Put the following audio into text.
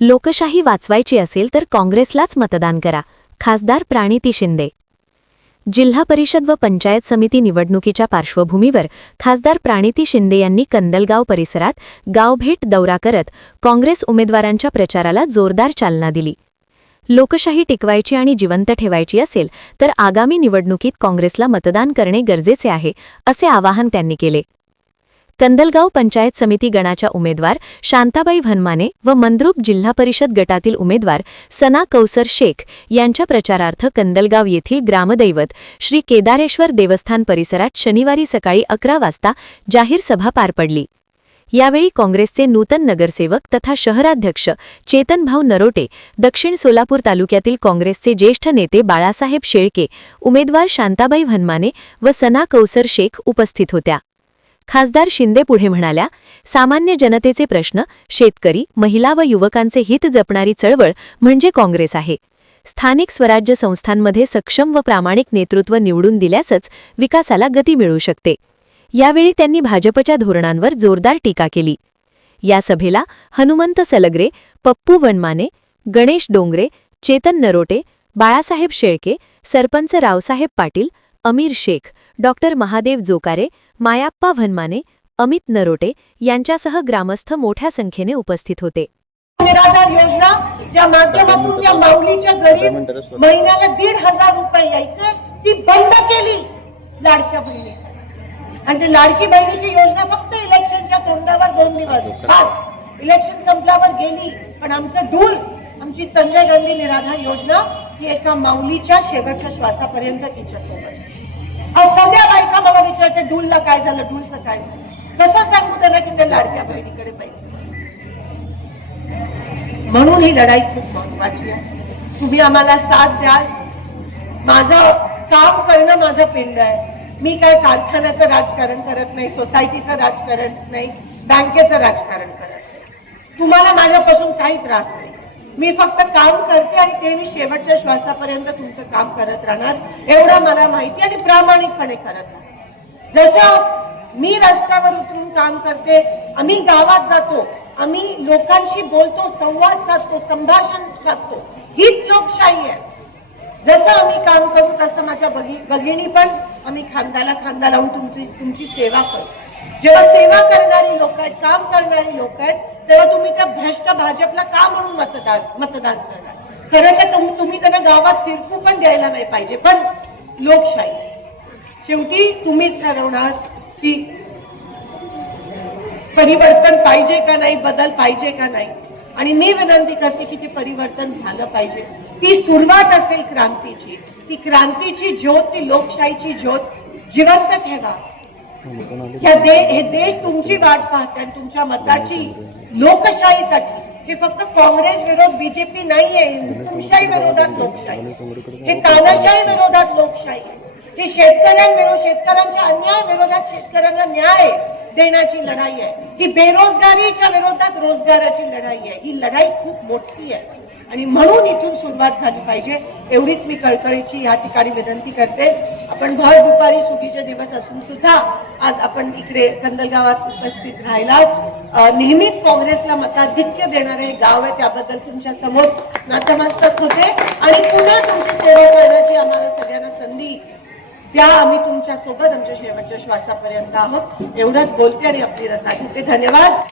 लोकशाही वाचवायची असेल तर काँग्रेसलाच मतदान करा. खासदार प्राणिती शिंदे. जिल्हा परिषद व पंचायत समिती निवडणुकीच्या पार्श्वभूमीवर खासदार प्राणिती शिंदे यांनी कंदलगाव परिसरात गावभेट दौरा करत काँग्रेस उमेदवारांच्या प्रचाराला जोरदार चालना दिली. लोकशाही टिकवायची आणि जिवंत ठेवायची असेल तर आगामी निवडणुकीत काँग्रेसला मतदान करणे गरजेचे आहे असे आवाहन त्यांनी केले. कंदलगाव पंचायत समिती गणाच्या उमेदवार शांताबाई भनमाने व मंद्रुप जिल्हा परिषद गटातील उमेदवार सना कौसर शेख यांच्या प्रचारार्थ कंदलगाव येथील ग्रामदैवत श्री केदारेश्वर देवस्थान परिसरात शनिवारी सकाळी अकरा वाजता जाहीर सभा पार पडली. यावेळी काँग्रेसचे नूतन नगरसेवक तथा शहराध्यक्ष चेतनभाऊ नरोटे दक्षिण सोलापूर तालुक्यातील काँग्रेसचे ज्येष्ठ नेते बाळासाहेब शेळके उमेदवार शांताबाई भनमाने व सना कौसर शेख उपस्थित होत्या. खासदार शिंदे पुढे म्हणाल्या सामान्य जनतेचे प्रश्न शेतकरी महिला व युवकांचे हित जपणारी चळवळ म्हणजे काँग्रेस आहे. स्थानिक स्वराज्य संस्थांमध्ये सक्षम व प्रामाणिक नेतृत्व निवडून दिल्यासच विकासाला गती मिळू शकते. यावेळी त्यांनी भाजपच्या धोरणांवर जोरदार टीका केली. या सभेला हनुमंत सलगरे पप्पू वनमाने गणेश डोंगरे चेतन नरोटे बाळासाहेब शेळके सरपंच रावसाहेब पाटील अमीर शेख डॉक्टर महादेव जोकारे मायाप्पा भनमाने अमित नरोटे यांच्यासह ग्रामस्थ मोठ्या संख्येने उपस्थित होते. निराधार योजना ज्या माध्यमातून त्या माऊलीच्या गरीब महिन्याला दीड हजार रुपये यायचे ती बंद केली लाडक्या बहिणीसाठी. आणि ती लाडकी बहिणीची योजना फक्त इलेक्शनच्या तोंडावर दोन दिवस. बस. इलेक्शन संपल्यावर गेली. पण आमचं डूल आमची संजय गांधी निराधार योजना की एका माऊलीच्या शेवटच्या श्वासापर्यंत तिच्या सोबत आज सध्या बायका मला विचारते डूलला काय झालं डूलचं काय झालं? कसं सांगू त्यांना की त्या लाडक्या बहिणीकडे पैसे म्हणून ही लढाई खूप महत्वाची आहे. तुम्ही आम्हाला साथ द्याल. माझं काम करणं माझं पिंड आहे. मी काय कारखान्याचं राजकारण करत नाही सोसायटीचं राजकारण नाही बँकेचं राजकारण करत नाही. तुम्हाला माझ्यापासून काही त्रास नाही. मी फक्त काम करते आणि ते मी शेवटच्या श्वासापर्यंत तुमचं काम करत राहणार. एवढं मला माहिती आणि प्रामाणिकपणे करत राहणार जसं मी रस्त्यावर उतरून काम करते आम्ही गावात जातो आम्ही लोकांशी बोलतो संवाद साधतो संभाषण साधतो. हीच लोकशाही आहे. जसं आम्ही काम करू तसं माझ्या भगी भगिनी पण आम्ही खांद्याला खांदा लावून तुमची तुमची सेवा करू. जेव्हा सेवा करणारी लोक आहेत काम करणारी लोक आहेत तेव्हा तुम्ही त्या भ्रष्ट भाजपला का म्हणून मतदान मतदान करणार? खरं तर तुम- तुम्ही त्यांना गावात फिरकू पण द्यायला नाही पाहिजे पण लोकशाही. शेवटी तुम्हीच ठरवणार की परिवर्तन पाहिजे का नाही बदल पाहिजे का नाही. आणि मी विनंती करते की ते परिवर्तन झालं पाहिजे. ती सुरुवात असेल क्रांतीची. ती क्रांतीची ज्योत ती लोकशाहीची ज्योत जिवंत ठेवा. या दे हे देश तुमची वाट पाहते आणि तुमच्या मताची लोकशाहीसाठी. हे फक्त काँग्रेस विरोध बीजेपी नाहीये. हुकुमशाही विरोधात लोकशाही. हे तानाशाही विरोधात लोकशाही. हे ही शेतकऱ्यांच्या अन्याय विरोधात शेतकऱ्यांना न्याय देण्याची लढाई आहे. ही बेरोजगारीच्या विरोधात रोजगाराची लढाई आहे. ही लढाई खूप मोठी आहे. आणि म्हणून इथून सुरुवात झाली पाहिजे. एवढीच मी कळकळीची या ठिकाणी विनंती करते. आपण भर दुपारी सुगीचे दिवस असून सुद्धा आज आपण इकडे कंदलगावात उपस्थित राहिला नेहमीच काँग्रेसला मताधिक्य देणारे गाव आहे त्याबद्दल तुमच्यासमोर नातमस्तक होते. आणि पुन्हा तुमची सेवा करण्याची आम्हाला सगळ्यांना संधी त्या आम्ही तुमच्यासोबत आमच्या शेवटच्या श्वासापर्यंत आहोत. एवढंच बोलते आणि आपली रजा घेते धन्यवाद.